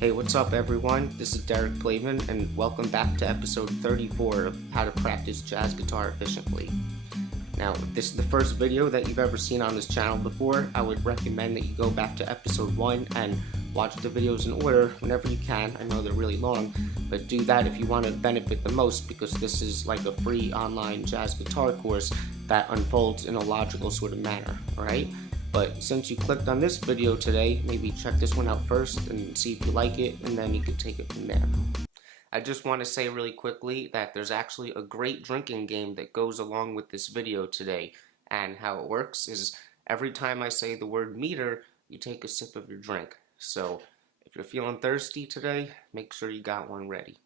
Hey, what's up everyone? This is Derek Plavin and welcome back to episode 34 of How to Practice Jazz Guitar Efficiently. Now, if this is the first video that you've ever seen on this channel before, I would recommend that you go back to episode 1 and watch the videos in order whenever you can. I know they're really long, but do that if you want to benefit the most, because this is like a free online jazz guitar course that unfolds in a logical sort of manner, alright? But since you clicked on this video today, maybe check this one out first and see if you like it, and then you can take it from there. I just want to say really quickly that there's actually a great drinking game that goes along with this video today, and how it works is every time I say the word meter, you take a sip of your drink. So if you're feeling thirsty today, make sure you got one ready.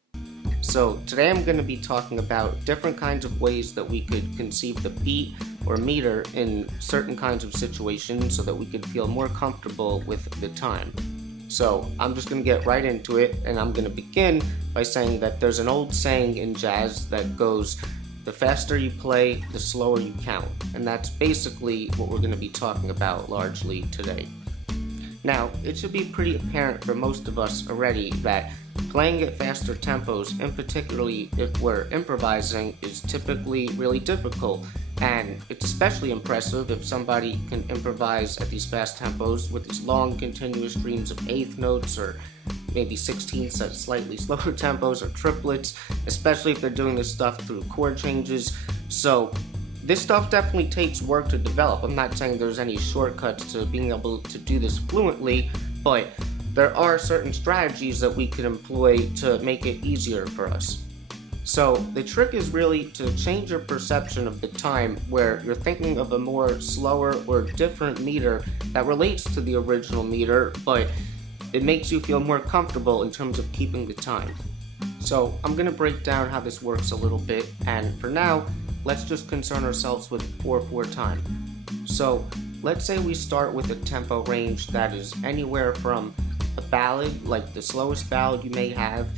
So today I'm going to be talking about different kinds of ways that we could conceive the beat or meter in certain kinds of situations so that we could feel more comfortable with the time. So I'm just going to get right into it, and I'm going to begin by saying that there's an old saying in jazz that goes, the faster you play, the slower you count. And that's basically what we're going to be talking about largely today. Now, it should be pretty apparent for most of us already that playing at faster tempos, and particularly if we're improvising, is typically really difficult. And it's especially impressive if somebody can improvise at these fast tempos with these long continuous streams of eighth notes, or maybe 16ths at slightly slower tempos, or triplets, especially if they're doing this stuff through chord changes. So this stuff definitely takes work to develop. I'm not saying there's any shortcuts to being able to do this fluently, but there are certain strategies that we can employ to make it easier for us. So the trick is really to change your perception of the time, where you're thinking of a more slower or different meter that relates to the original meter, but it makes you feel more comfortable in terms of keeping the time. So I'm going to break down how this works a little bit, and for now, let's just concern ourselves with 4/4 time. So let's say we start with a tempo range that is anywhere from a ballad, like the slowest ballad you may have,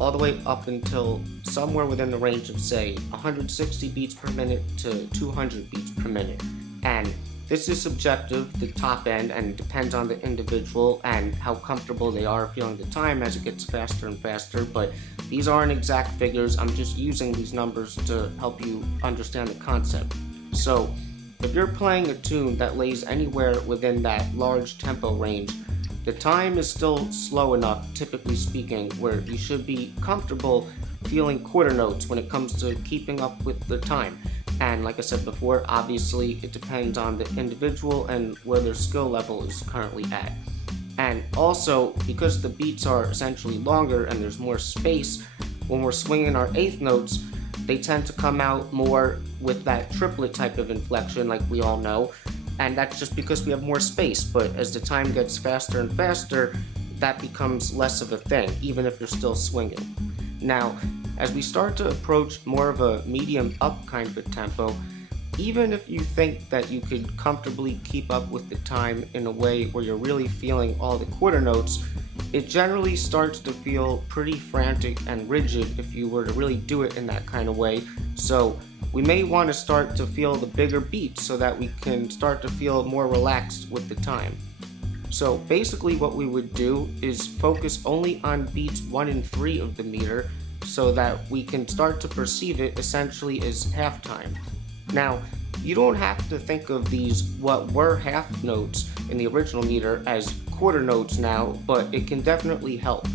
all the way up until somewhere within the range of, say, 160 beats per minute to 200 beats per minute. And this is subjective, the top end, and depends on the individual and how comfortable they are feeling the time as it gets faster and faster, but these aren't exact figures. I'm just using these numbers to help you understand the concept. So if you're playing a tune that lays anywhere within that large tempo range, the time is still slow enough, typically speaking, where you should be comfortable feeling quarter notes when it comes to keeping up with the time. And like I said before, obviously it depends on the individual and where their skill level is currently at. And also, because the beats are essentially longer and there's more space, when we're swinging our eighth notes, they tend to come out more with that triplet type of inflection, like we all know. And that's just because we have more space. But as the time gets faster and faster, that becomes less of a thing, even if you're still swinging. Now, as we start to approach more of a medium up kind of a tempo, even if you think that you could comfortably keep up with the time in a way where you're really feeling all the quarter notes, it generally starts to feel pretty frantic and rigid if you were to really do it in that kind of way. So we may want to start to feel the bigger beats so that we can start to feel more relaxed with the time. So basically what we would do is focus only on beats 1 and 3 of the meter so that we can start to perceive it essentially as half time. Now, you don't have to think of these what were half notes in the original meter as quarter notes now, but it can definitely help.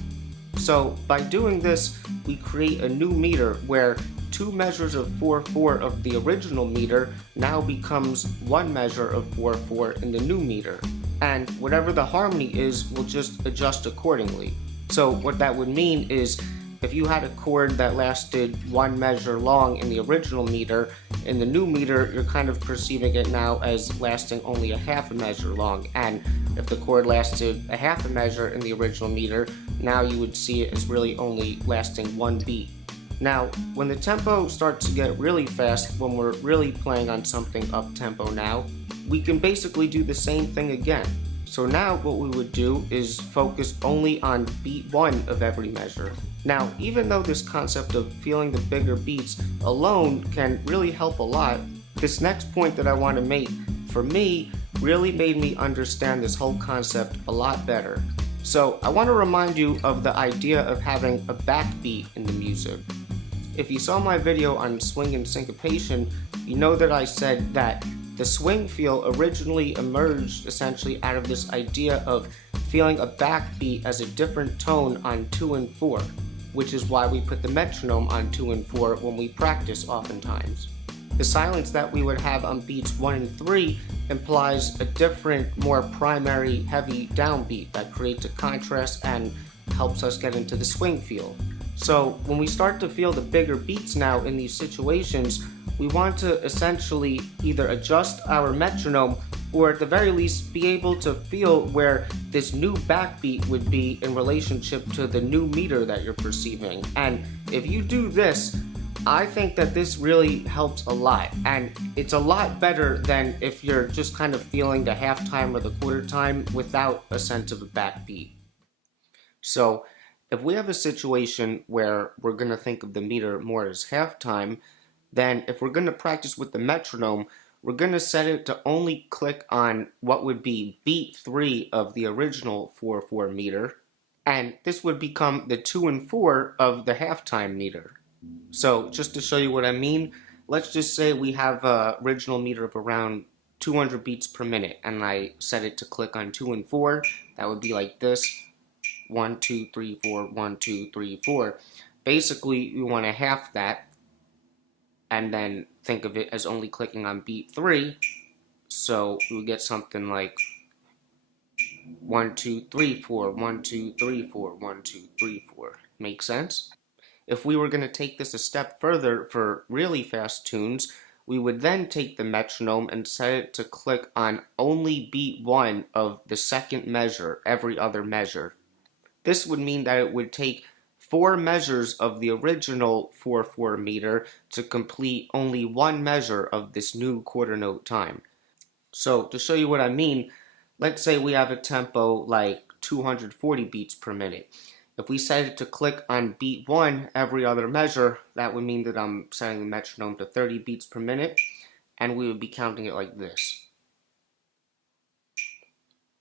So by doing this, we create a new meter where 2 measures of 4/4 of the original meter now becomes 1 measure of 4/4 in the new meter. And whatever the harmony is, we'll just adjust accordingly. So what that would mean is if you had a chord that lasted 1 measure long in the original meter, in the new meter you're kind of perceiving it now as lasting only a half a measure long. And if the chord lasted a half a measure in the original meter, now you would see it as really only lasting 1 beat. Now, when the tempo starts to get really fast, when we're really playing on something up tempo now, we can basically do the same thing again. So now what we would do is focus only on beat 1 of every measure. Now, even though this concept of feeling the bigger beats alone can really help a lot, this next point that I want to make, for me, really made me understand this whole concept a lot better. So I want to remind you of the idea of having a backbeat in the music. If you saw my video on swing and syncopation, you know that I said that the swing feel originally emerged essentially out of this idea of feeling a backbeat as a different tone on 2 and 4, which is why we put the metronome on 2 and 4 when we practice oftentimes. The silence that we would have on beats 1 and 3 implies a different, more primary, heavy downbeat that creates a contrast and helps us get into the swing feel. So when we start to feel the bigger beats now in these situations, we want to essentially either adjust our metronome or at the very least be able to feel where this new backbeat would be in relationship to the new meter that you're perceiving. And if you do this, I think that this really helps a lot, and it's a lot better than if you're just kind of feeling the half time or the quarter time without a sense of a backbeat. So if we have a situation where we're going to think of the meter more as half time, then if we're going to practice with the metronome, we're going to set it to only click on what would be beat 3 of the original 4/4 meter, and this would become the 2 and 4 of the halftime meter. So just to show you what I mean, let's just say we have an original meter of around 200 beats per minute, and I set it to click on 2 and 4. That would be like this: 1, 2, 3, 4, 1, 2, 3, 4. Basically, we want to half that, and then think of it as only clicking on beat 3. So we get something like 1, 2, 3, 4, 1, 2, 3, 4, 1, 2, 3, 4. Make sense? If we were going to take this a step further for really fast tunes, we would then take the metronome and set it to click on only beat 1 of the second measure, every other measure. This would mean that it would take 4 measures of the original 4/4 meter to complete only 1 measure of this new quarter note time. So to show you what I mean, let's say we have a tempo like 240 beats per minute. If we set it to click on beat 1 every other measure, that would mean that I'm setting the metronome to 30 beats per minute, and we would be counting it like this: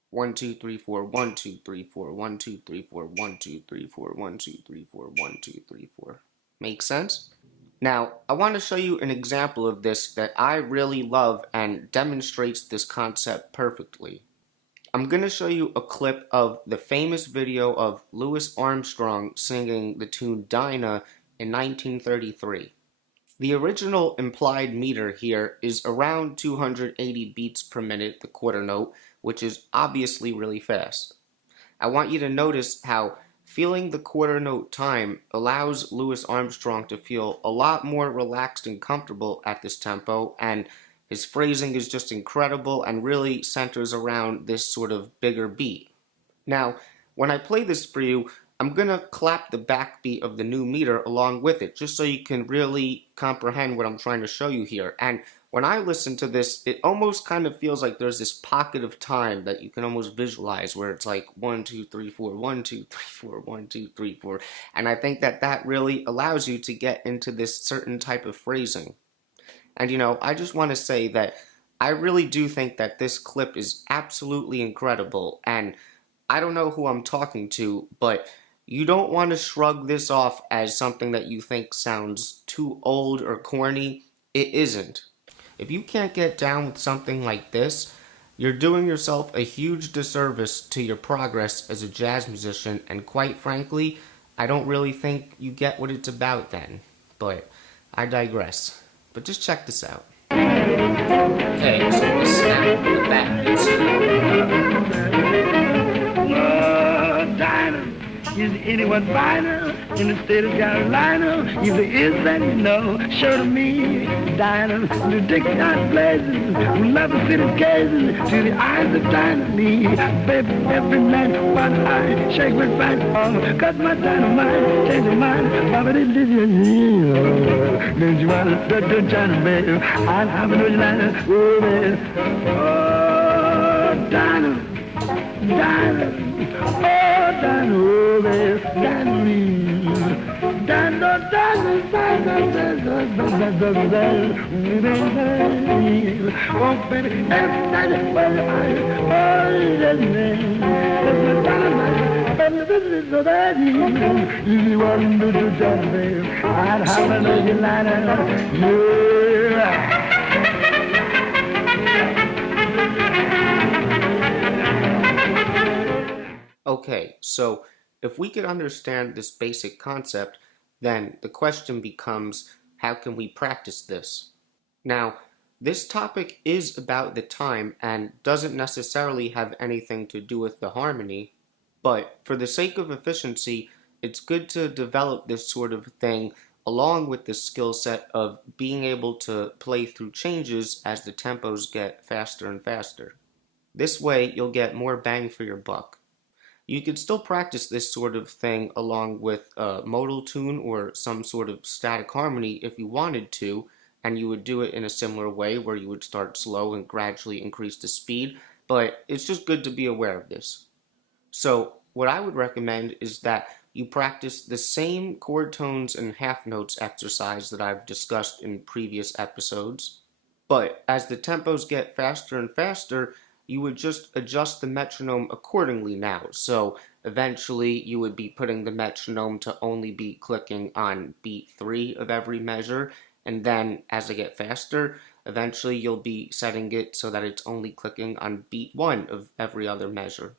1, 2, 3, 4, 1, 2, 3, 4, 1, 2, 3, 4, 1, 2, 3, 4, 1, 2, 3, 4, 1, 2, 3, 4. Make sense? Now, I want to show you an example of this that I really love and demonstrates this concept perfectly. I'm going to show you a clip of the famous video of Louis Armstrong singing the tune Dinah in 1933. The original implied meter here is around 280 beats per minute, the quarter note, which is obviously really fast. I want you to notice how feeling the quarter note time allows Louis Armstrong to feel a lot more relaxed and comfortable at this tempo, and his phrasing is just incredible and really centers around this sort of bigger beat. Now, When I play this for you, I'm gonna clap the backbeat of the new meter along with it, just so you can really comprehend what I'm trying to show you here. And when I listen to this, it almost kind of feels like there's this pocket of time that you can almost visualize where it's like 1, 2, 3, 4, 1, 2, 3, 4, 1, 2, 3, 4. And I think that that really allows you to get into this certain type of phrasing. And I just want to say that I really do think that this clip is absolutely incredible. And I don't know who I'm talking to, but you don't want to shrug this off as something that you think sounds too old or corny. It isn't. If you can't get down with something like this, you're doing yourself a huge disservice to your progress as a jazz musician, and quite frankly, I don't really think you get what it's about then. But I digress. But just check this out. Okay, so the snap in the back is anyone finer in the state of Carolina? If there is, then you know, show to me, Dinah. The Dixon blazing, we love the city gazing to the eyes of Dinah me. Baby, every night, one eye, shake with fat palm, cause my dynamite, change your mind, Baba did this, don't you want to do China, baby? I'll have a new line, oh, baby. Oh, Dinah, Dinah, oh, Dinah, oh, baby, Dinah me. Dinah, Dinah, oh, baby, every night, well, oh, that's me. That's my dynamite. So that you want to do that, baby. I'd have a little line, yeah. Okay, so if we could understand this basic concept, then the question becomes, how can we practice this? Now, this topic is about the time and doesn't necessarily have anything to do with the harmony, but for the sake of efficiency, it's good to develop this sort of thing along with the skill set of being able to play through changes as the tempos get faster and faster. This way, you'll get more bang for your buck. You could still practice this sort of thing along with a modal tune or some sort of static harmony if you wanted to, and you would do it in a similar way where you would start slow and gradually increase the speed, but it's just good to be aware of this. So what I would recommend is that you practice the same chord tones and half notes exercise that I've discussed in previous episodes, but as the tempos get faster and faster, you would just adjust the metronome accordingly now. So eventually you would be putting the metronome to only be clicking on beat 3 of every measure, and then as I get faster, eventually you'll be setting it so that it's only clicking on beat 1 of every other measure.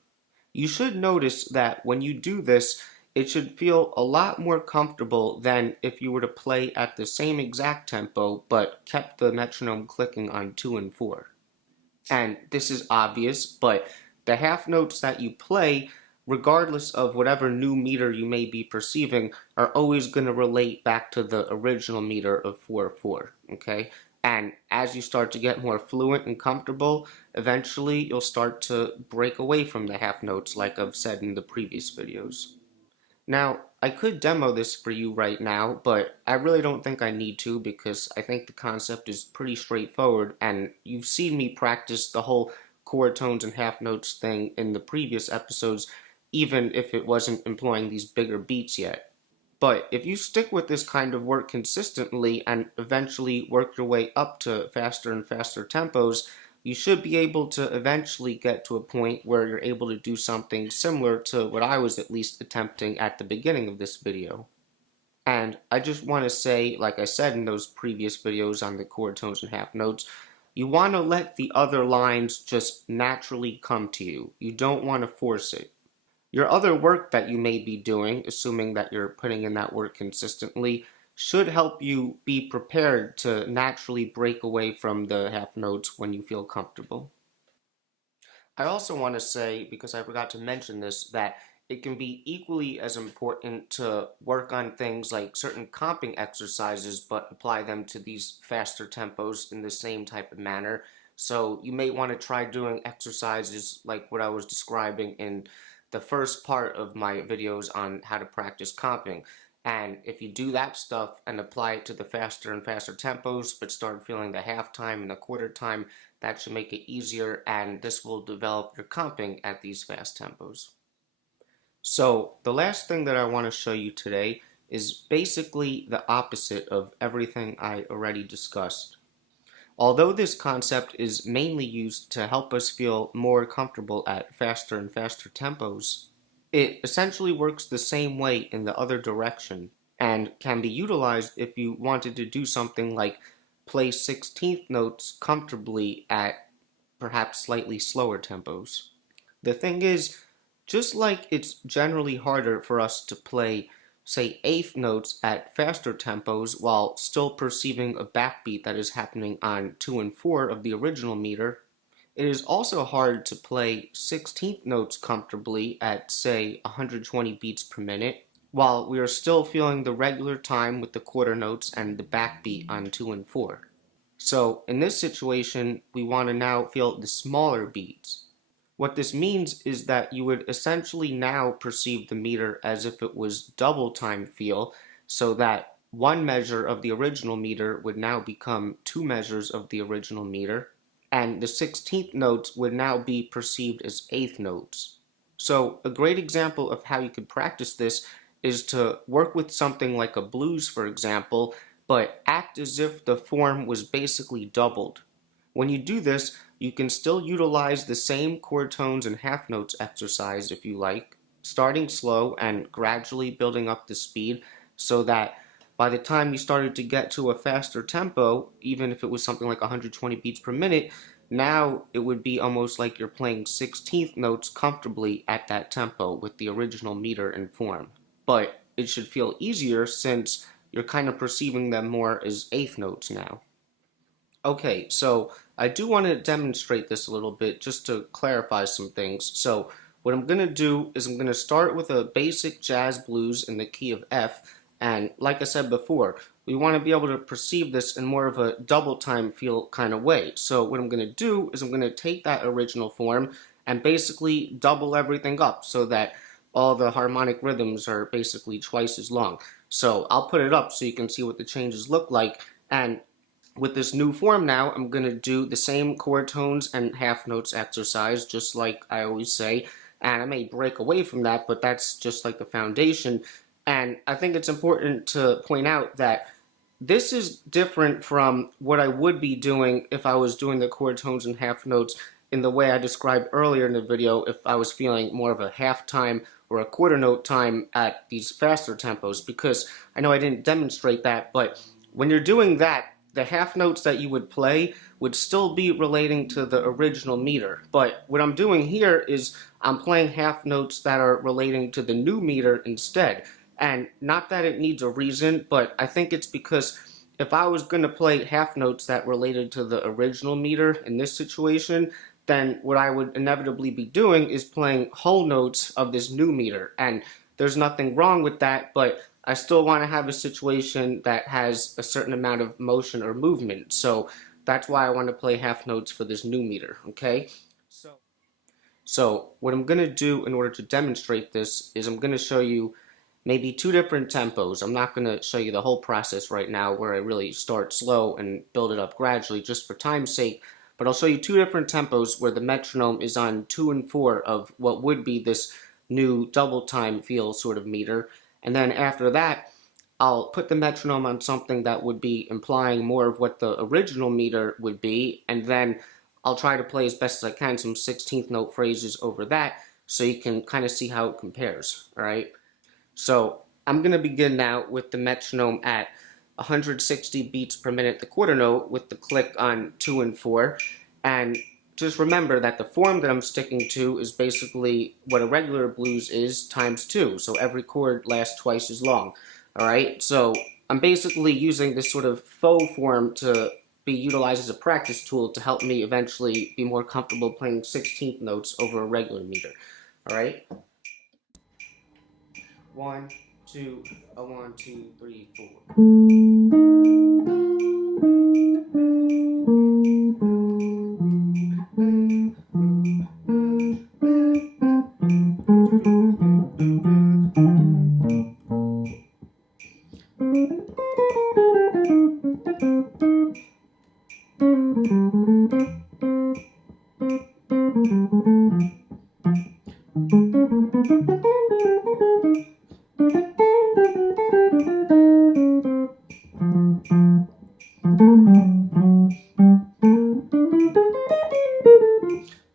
You should notice that when you do this, it should feel a lot more comfortable than if you were to play at the same exact tempo but kept the metronome clicking on 2 and 4. And this is obvious, but the half notes that you play, regardless of whatever new meter you may be perceiving, are always going to relate back to the original meter of 4/4, okay? And as you start to get more fluent and comfortable, eventually you'll start to break away from the half notes like I've said in the previous videos. Now, I could demo this for you right now, but I really don't think I need to because I think the concept is pretty straightforward, and you've seen me practice the whole chord tones and half notes thing in the previous episodes, even if it wasn't employing these bigger beats yet. But if you stick with this kind of work consistently and eventually work your way up to faster and faster tempos, you should be able to eventually get to a point where you're able to do something similar to what I was at least attempting at the beginning of this video. And I just want to say, like I said in those previous videos on the chord tones and half notes, you want to let the other lines just naturally come to you. You don't want to force it. Your other work that you may be doing, assuming that you're putting in that work consistently, should help you be prepared to naturally break away from the half notes when you feel comfortable. I also want to say, because I forgot to mention this, that it can be equally as important to work on things like certain comping exercises but apply them to these faster tempos in the same type of manner. So you may want to try doing exercises like what I was describing in the first part of my videos on how to practice comping. And if you do that stuff and apply it to the faster and faster tempos, but start feeling the half time and the quarter time, that should make it easier, and this will develop your comping at these fast tempos. So the last thing that I want to show you today is basically the opposite of everything I already discussed. Although this concept is mainly used to help us feel more comfortable at faster and faster tempos, it essentially works the same way in the other direction and can be utilized if you wanted to do something like play 16th notes comfortably at perhaps slightly slower tempos. The thing is, just like it's generally harder for us to play, say, eighth notes at faster tempos while still perceiving a backbeat that is happening on 2 and 4 of the original meter, it is also hard to play 16th notes comfortably at, say, 120 beats per minute while we are still feeling the regular time with the quarter notes and the backbeat on 2 and 4. So in this situation, we want to now feel the smaller beats. What this means is that you would essentially now perceive the meter as if it was double time feel, so that one measure of the original meter would now become 2 measures of the original meter, and the 16th notes would now be perceived as eighth notes. So a great example of how you could practice this is to work with something like a blues, for example, but act as if the form was basically doubled. When you do this, you can still utilize the same chord tones and half notes exercise if you like, starting slow and gradually building up the speed so that by the time you started to get to a faster tempo, even if it was something like 120 beats per minute, now it would be almost like you're playing 16th notes comfortably at that tempo with the original meter and form. But it should feel easier since you're kind of perceiving them more as eighth notes now. Okay, so I do want to demonstrate this a little bit just to clarify some things. So what I'm going to do is I'm going to start with a basic jazz blues in the key of F, and like I said before, we want to be able to perceive this in more of a double time feel kind of way. So what I'm going to do is I'm going to take that original form and basically double everything up so that all the harmonic rhythms are basically twice as long. So I'll put it up so you can see what the changes look like, and with this new form now, I'm going to do the same chord tones and half notes exercise, just like I always say, and I may break away from that, but that's just like the foundation. And I think it's important to point out that this is different from what I would be doing if I was doing the chord tones and half notes in the way I described earlier in the video, if I was feeling more of a half time or a quarter note time at these faster tempos, because I know I didn't demonstrate that, but when you're doing that, the half notes that you would play would still be relating to the original meter. But what I'm doing here is I'm playing half notes that are relating to the new meter instead. And not that it needs a reason, but I think it's because if I was going to play half notes that related to the original meter in this situation, then what I would inevitably be doing is playing whole notes of this new meter. And there's nothing wrong with that, but I still want to have a situation that has a certain amount of motion or movement. So that's why I want to play half notes for this new meter, okay? So what I'm going to do in order to demonstrate this is I'm going to show you maybe 2 different tempos. I'm not going to show you the whole process right now where I really start slow and build it up gradually just for time's sake, but I'll show you 2 different tempos where the metronome is on 2 and 4 of what would be this new double time feel sort of meter. And then after that, I'll put the metronome on something that would be implying more of what the original meter would be, and then I'll try to play as best as I can some 16th note phrases over that so you can kind of see how it compares, alright? So I'm going to begin now with the metronome at 160 beats per minute, the quarter note, with the click on 2 and 4, and just remember that the form that I'm sticking to is basically what a regular blues is times 2, so every chord lasts twice as long. Alright, so I'm basically using this sort of faux form to be utilized as a practice tool to help me eventually be more comfortable playing 16th notes over a regular meter. Alright? 1, 2, 1, 2, 3, 4.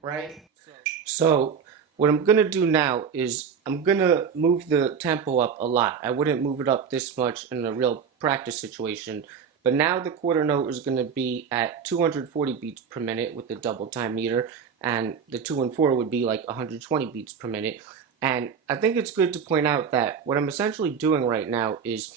Right? So what I'm gonna do now is I'm gonna move the tempo up a lot. I wouldn't move it up this much in a real practice situation, but now the quarter note is gonna be at 240 beats per minute with the double time meter, and the 2 and 4 would be like 120 beats per minute. And I think it's good to point out that what I'm essentially doing right now is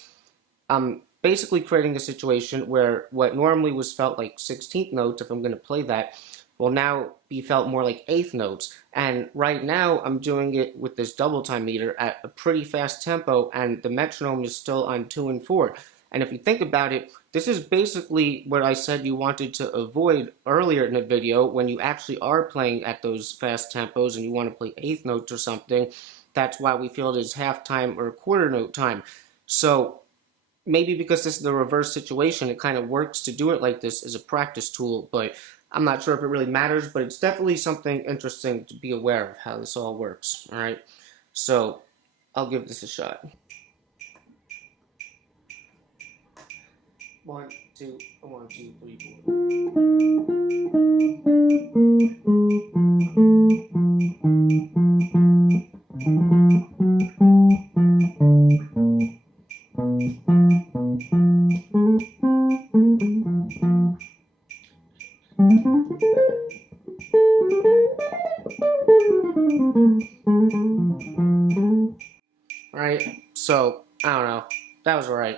I'm basically creating a situation where what normally was felt like 16th notes, if I'm going to play that, will now be felt more like 8th notes. And right now I'm doing it with this double time meter at a pretty fast tempo, and the metronome is still on 2 and 4. And if you think about it, this is basically what I said you wanted to avoid earlier in the video when you actually are playing at those fast tempos and you want to play 8th notes or something. That's why we feel it is half time or quarter note time. So maybe because this is the reverse situation, it kind of works to do it like this as a practice tool, but I'm not sure if it really matters, but it's definitely something interesting to be aware of how this all works, alright? So, I'll give this a shot. 1, 2, 1, 2, 3, 4. Right? So, I don't know. That was alright.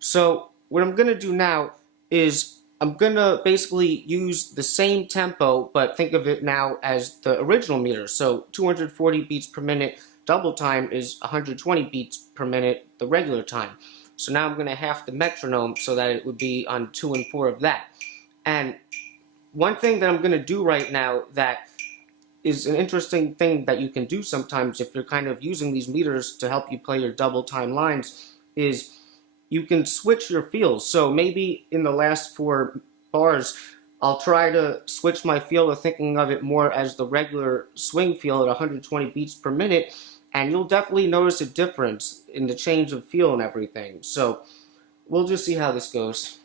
So, what I'm going to do now is I'm going to basically use the same tempo, but think of it now as the original meter. So 240 beats per minute double time is 120 beats per minute the regular time. So now I'm going to half the metronome so that it would be on 2 and 4 of that. And one thing that I'm going to do right now that is an interesting thing that you can do sometimes if you're kind of using these meters to help you play your double time lines is you can switch your feels. So maybe in the last 4 bars, I'll try to switch my feel to thinking of it more as the regular swing feel at 120 beats per minute, and you'll definitely notice a difference in the change of feel and everything. So we'll just see how this goes.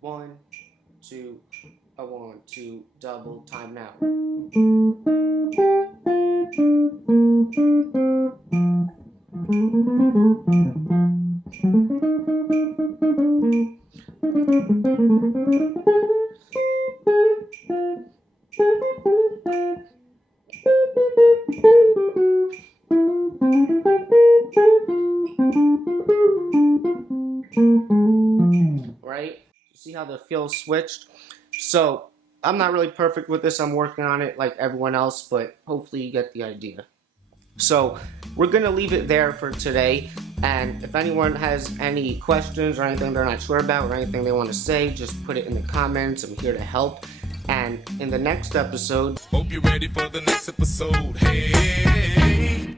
1, 2, 1, 2, double time now. Right? See how the feel switched? So I'm not really perfect with this. I'm working on it like everyone else, but hopefully you get the idea. So we're going to leave it there for today, and if anyone has any questions or anything they're not sure about or anything they want to say, just put it in the comments. I'm here to help. And in the next episode, hope you're ready for the next episode. Hey,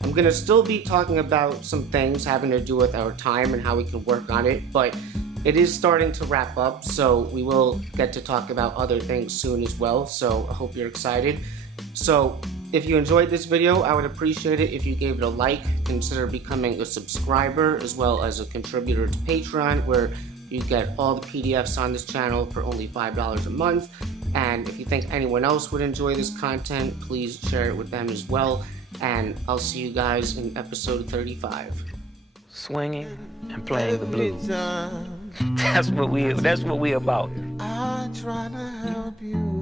I'm going to still be talking about some things having to do with our time and how we can work on it, but it is starting to wrap up, so we will get to talk about other things soon as well, so I hope you're excited. So if you enjoyed this video, I would appreciate it if you gave it a like, consider becoming a subscriber as well as a contributor to Patreon, where you get all the PDFs on this channel for only $5 a month. And if you think anyone else would enjoy this content, please share it with them as well. And I'll see you guys in episode 35. Swinging and playing the blues. That's what we about. I try to help you.